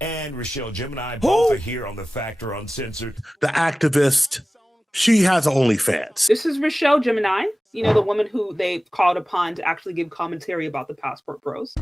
and Rochelle Gemini both are here on The Factor Uncensored. The activist, she has OnlyFans. This is Rochelle Gemini, the woman who they called upon to actually give commentary about the Passport Bros.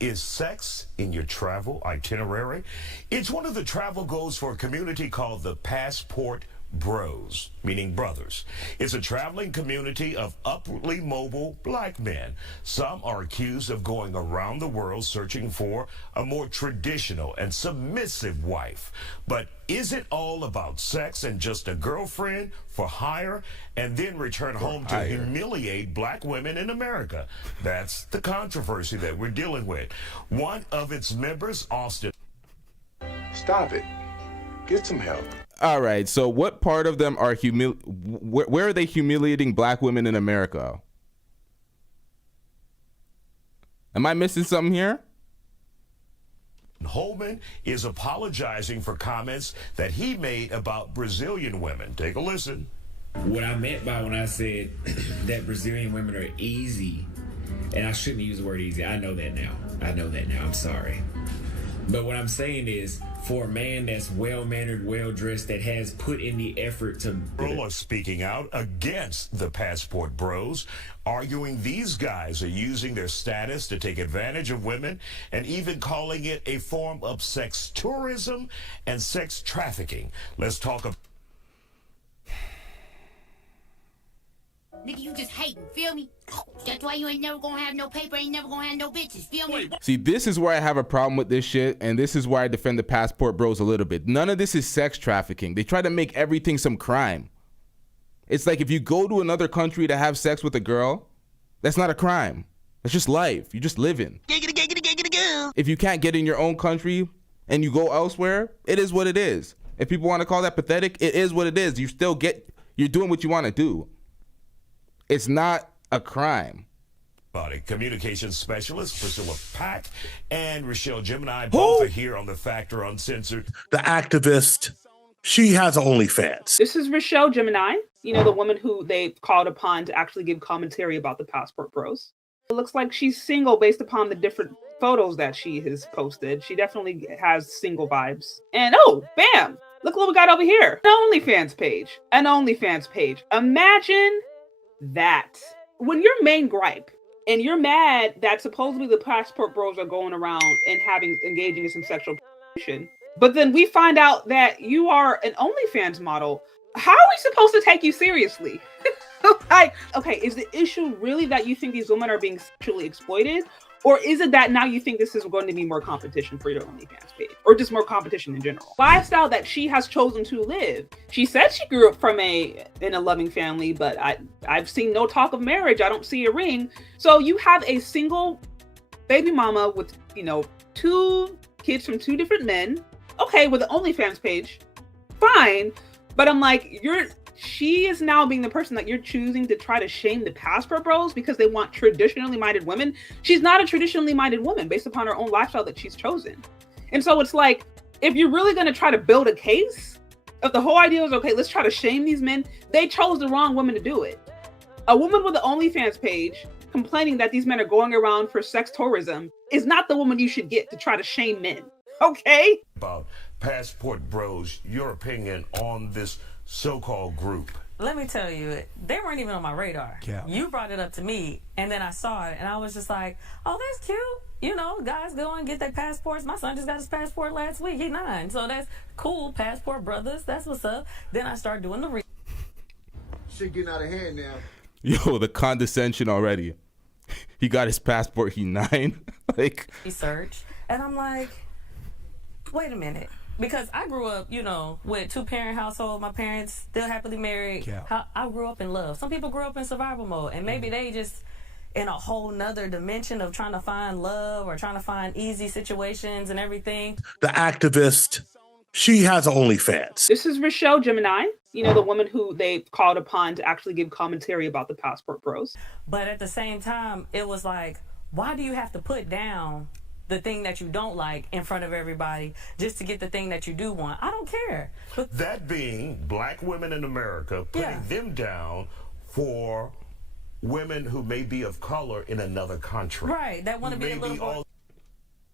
Is sex in your travel itinerary? It's one of the travel goals for a community called the Passport Bros, meaning brothers. It's a traveling community of upwardly mobile black men. Some are accused of going around the world searching for a more traditional and submissive wife. But is it all about sex and just a girlfriend for hire and then return home to humiliate black women in America? That's the controversy that we're dealing with. One of its members, Austin. Stop it. Get some help. All right, so what part of them are where are they humiliating black women in America? Am I missing something here? Holman is apologizing for comments that he made about Brazilian women. Take a listen. What I meant by when I said that Brazilian women are easy, and I shouldn't use the word easy. I know that now. I'm sorry. But what I'm saying is, for a man that's well-mannered, well-dressed, that has put in the effort to... Are speaking out against the Passport Bros, arguing these guys are using their status to take advantage of women and even calling it a form of sex tourism and sex trafficking. Let's talk about... Nigga, you just hating, feel me? That's why you ain't never gonna have no paper, ain't never gonna have no bitches, feel me? See, this is where I have a problem with this shit, and this is why I defend the Passport Bros a little bit. None of this is sex trafficking. They try to make everything some crime. It's like if you go to another country to have sex with a girl, that's not a crime. That's just life. You're just living. If you can't get in your own country and you go elsewhere, it is what it is. If people want to call that pathetic, it is what it is. You're doing what you want to do. It's not a crime. Communications specialist Priscilla Pack and Rochelle Gemini both are here on The Factor Uncensored. The activist, she has OnlyFans. This is Rochelle Gemini, the woman who they called upon to actually give commentary about the Passport Bros. It looks like she's single based upon the different photos that she has posted. She definitely has single vibes. And bam! Look what we got over here. An OnlyFans page. Imagine that. When your main gripe and you're mad that supposedly the Passport Bros are going around and engaging in some sexual prostitution, but then we find out that you are an OnlyFans model, how are we supposed to take you seriously? Okay, is the issue really that you think these women are being sexually exploited? Or is it that now you think this is going to be more competition for your OnlyFans page? Or just more competition in general? Lifestyle that she has chosen to live. She said she grew up in a loving family, but I've seen no talk of marriage. I don't see a ring. So you have a single baby mama with, 2 kids from 2 different men. Okay, with an OnlyFans page, fine. But I'm like, she is now being the person that you're choosing to try to shame the Passport Bros because they want traditionally minded women. She's not a traditionally minded woman based upon her own lifestyle that she's chosen. And so it's like, if you're really going to try to build a case, if the whole idea is, okay, let's try to shame these men, they chose the wrong woman to do it. A woman with an OnlyFans page complaining that these men are going around for sex tourism is not the woman you should get to try to shame men. Okay? About Passport Bros, your opinion on this so-called group. Let me tell you, they weren't even on my radar. Yeah. You brought it up to me, and then I saw it, and I was just like, oh, that's cute. Guys go and get their passports. My son just got his passport last week. He's 9. So that's cool. Passport brothers. That's what's up. Then I started doing the Shit getting out of hand now. Yo, the condescension already. He got his passport. He 9. research, and I'm like, wait a minute. Because I grew up, with 2-parent household. My parents still happily married. Yeah. I grew up in love. Some people grew up in survival mode, and maybe they just in a whole nother dimension of trying to find love or trying to find easy situations and everything. The activist, she has OnlyFans. This is Rochelle Gemini, the woman who they called upon to actually give commentary about the Passport Bros. But at the same time, it was like, why do you have to put down the thing that you don't like in front of everybody just to get the thing that you do want. I don't care. But that being black women in America, putting them down for women who may be of color in another country. Right, that want to be a little more...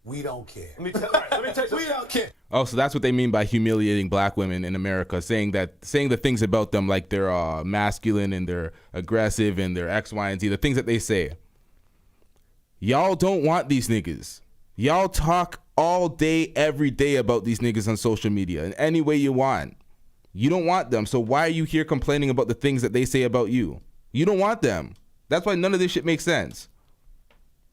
We don't care. Let me tell you, we don't care. Oh, so that's what they mean by humiliating black women in America, saying the things about them like they're masculine and they're aggressive and they're X, Y, and Z, the things that they say. Y'all don't want these niggas. Y'all talk all day, every day about these niggas on social media in any way you want. You don't want them, so why are you here complaining about the things that they say about you? You don't want them. That's why none of this shit makes sense.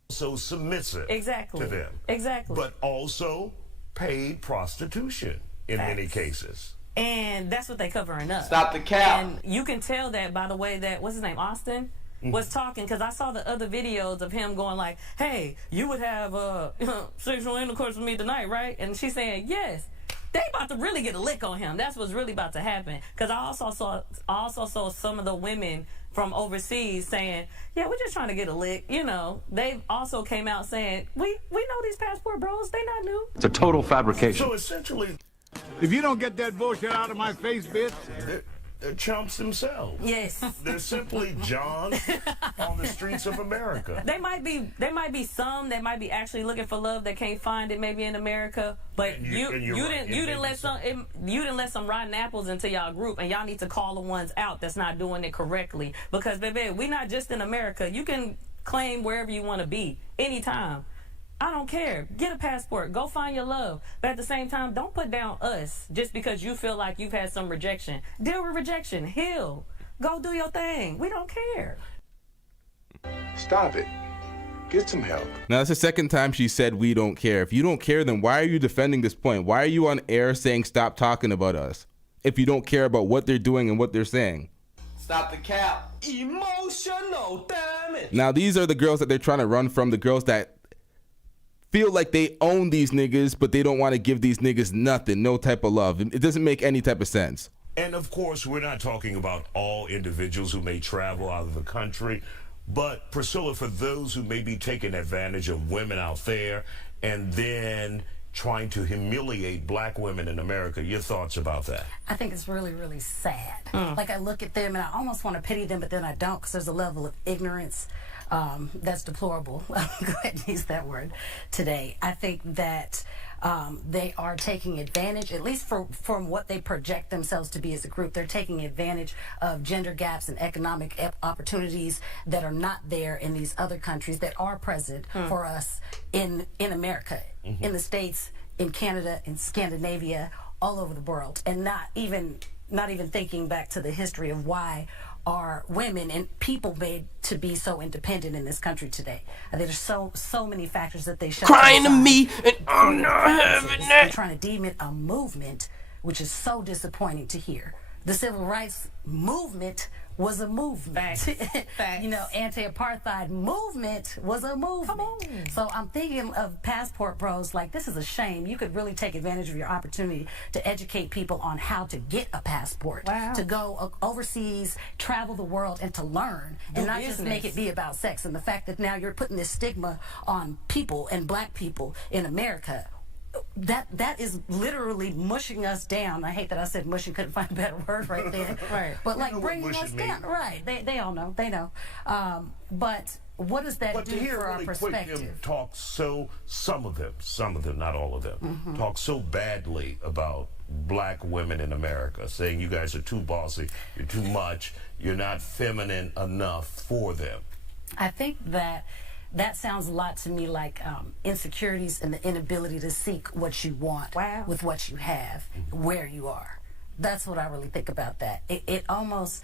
So submissive to them. Exactly. But also paid prostitution in many cases. And that's what they covering up. Stop the cap. And you can tell that by the way that, what's his name, Austin, was talking, because I saw the other videos of him going like, hey, you would have sexual intercourse with me tonight, right? And she's saying, yes. They about to really get a lick on him. That's what's really about to happen. Because I also saw some of the women from overseas saying, yeah, we're just trying to get a lick. You know, they also came out saying, we know these passport bros. They not new. It's a total fabrication. So essentially, if you don't get that bullshit out of my face, bitch. They're chumps themselves. Yes. They're simply John on the streets of America. There might be some that might be actually looking for love that can't find it maybe in America, but you didn't let some rotten apples into y'all group, and y'all need to call the ones out that's not doing it correctly, because baby, we not just in America. You can claim wherever you want to be anytime. I don't care. Get a passport. Go find your love. But at the same time, don't put down us just because you feel like you've had some rejection. Deal with rejection. Heal. Go do your thing. We don't care. Stop it. Get some help. Now, that's the second time she said we don't care. If you don't care, then why are you defending this point? Why are you on air saying stop talking about us if you don't care about what they're doing and what they're saying? Stop the cap. Emotional damage. Now, these are the girls that they're trying to run from, the girls that feel like they own these niggas, but they don't want to give these niggas nothing, no type of love. It doesn't make any type of sense. And of course, we're not talking about all individuals who may travel out of the country, but Priscilla, for those who may be taking advantage of women out there and then trying to humiliate black women in America, your thoughts about that? I think it's really, really sad. Like, I look at them and I almost want to pity them, but then I don't, because there's a level of ignorance that's deplorable. Go ahead and use that word today. I think that they are taking advantage, at least from what they project themselves to be as a group. They're taking advantage of gender gaps and economic opportunities that are not there in these other countries that are present for us in America, in the States, in Canada, in Scandinavia, all over the world, and not even thinking back to the history of why are women and people made to be so independent in this country today. There's so many factors that they shut crying to me and I'm not having it. They're trying to deem it a movement, which is so disappointing to hear. The civil rights movement was a movement. Facts. You know, anti-apartheid movement was a movement. Come on. So I'm thinking of passport bros like, this is a shame. You could really take advantage of your opportunity to educate people on how to get a passport, to go overseas, travel the world, and to learn, and not just make it be about sex. And the fact that now you're putting this stigma on people and black people in America, that is literally mushing us down. I hate that I said mushing, couldn't find a better word right there. Right. But like bringing us down. Right. They all know. They know. But what does that do for our perspective? Them talk some of them, not all of them, talk so badly about black women in America, saying you guys are too bossy, you're too much, you're not feminine enough for them. I think that sounds a lot to me like insecurities and the inability to seek what you want with what you have, where you are. That's what I really think about that. It almost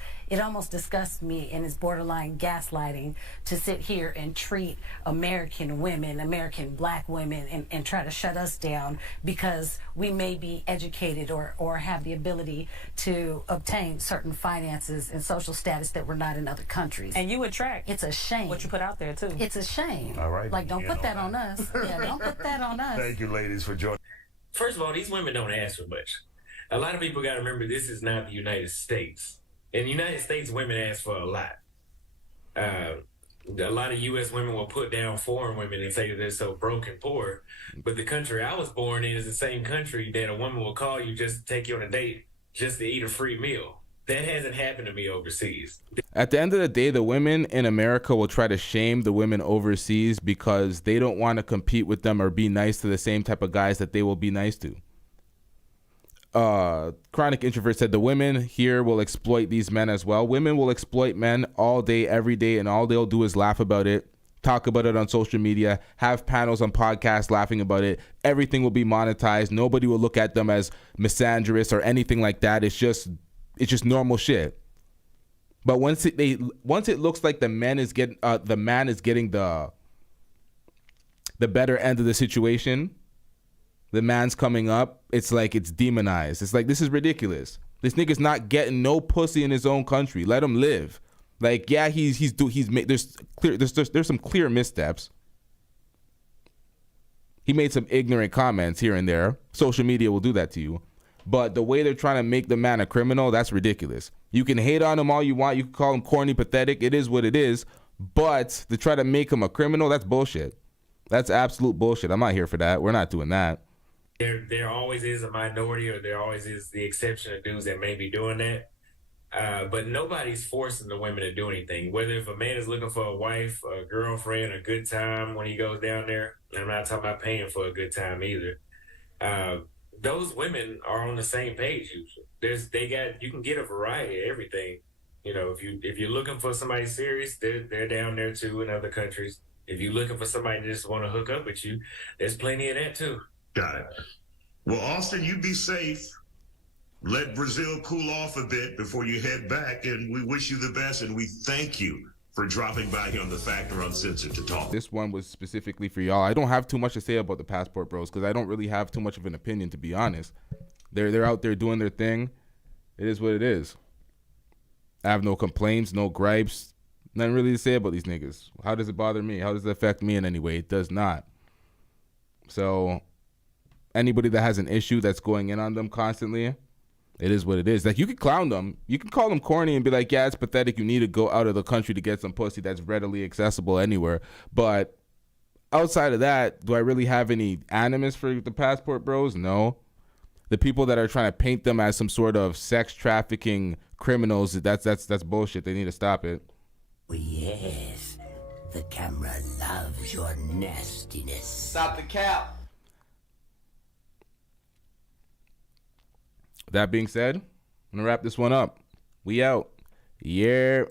disgusts me and is borderline gaslighting to sit here and treat American women, American black women, and try to shut us down because we may be educated or have the ability to obtain certain finances and social status that we're not in other countries. And you attract. It's a shame. What you put out there, too. It's a shame. All right. Like, don't put that on us. Yeah, don't put that on us. Thank you, ladies, for joining. First of all, these women don't ask for much. A lot of people got to remember this is not the United States. In the United States, women ask for a lot. A lot of U.S. women will put down foreign women and say that they're so broke and poor. But the country I was born in is the same country that a woman will call you just to take you on a date, just to eat a free meal. That hasn't happened to me overseas. At the end of the day, the women in America will try to shame the women overseas because they don't want to compete with them or be nice to the same type of guys that they will be nice to. Chronic Introvert said the women here will exploit these men as well. Women will exploit men all day, every day, and all they'll do is laugh about it, talk about it on social media, have panels on podcasts laughing about it. Everything will be monetized. Nobody will look at them as misandrous or anything like that. It's just normal shit. But once it looks like the man is getting the better end of the situation, the man's coming up, it's like it's demonized. It's like, this is ridiculous. This nigga's not getting no pussy in his own country. Let him live. Like, yeah, there's some clear missteps. He made some ignorant comments here and there. Social media will do that to you. But the way they're trying to make the man a criminal, that's ridiculous. You can hate on him all you want. You can call him corny, pathetic. It is what it is. But to try to make him a criminal, that's bullshit. That's absolute bullshit. I'm not here for that. We're not doing that. There always is a minority, or there always is the exception of dudes that may be doing that. But nobody's forcing the women to do anything. Whether if a man is looking for a wife, a girlfriend, a good time when he goes down there, I'm not talking about paying for a good time either. Those women are on the same page usually. You can get a variety of everything. You know, if you're looking for somebody serious, they're down there too in other countries. If you're looking for somebody that just want to hook up with you, there's plenty of that too. Got it. Well, Austin, you be safe. Let Brazil cool off a bit before you head back, and we wish you the best, and we thank you for dropping by here on The Factor Uncensored to talk. This one was specifically for y'all. I don't have too much to say about the Passport Bros because I don't really have too much of an opinion, to be honest. They're out there doing their thing. It is what it is. I have no complaints, no gripes, nothing really to say about these niggas. How does it bother me? How does it affect me in any way? It does not. So anybody that has an issue that's going in on them constantly, it is what it is. Like, you can clown them. You can call them corny and be like, yeah, it's pathetic. You need to go out of the country to get some pussy that's readily accessible anywhere. But outside of that, do I really have any animus for the Passport Bros? No. The people that are trying to paint them as some sort of sex trafficking criminals, that's bullshit. They need to stop it. Yes, the camera loves your nastiness. Stop the cap. That being said, I'm going to wrap this one up. We out. Yeah.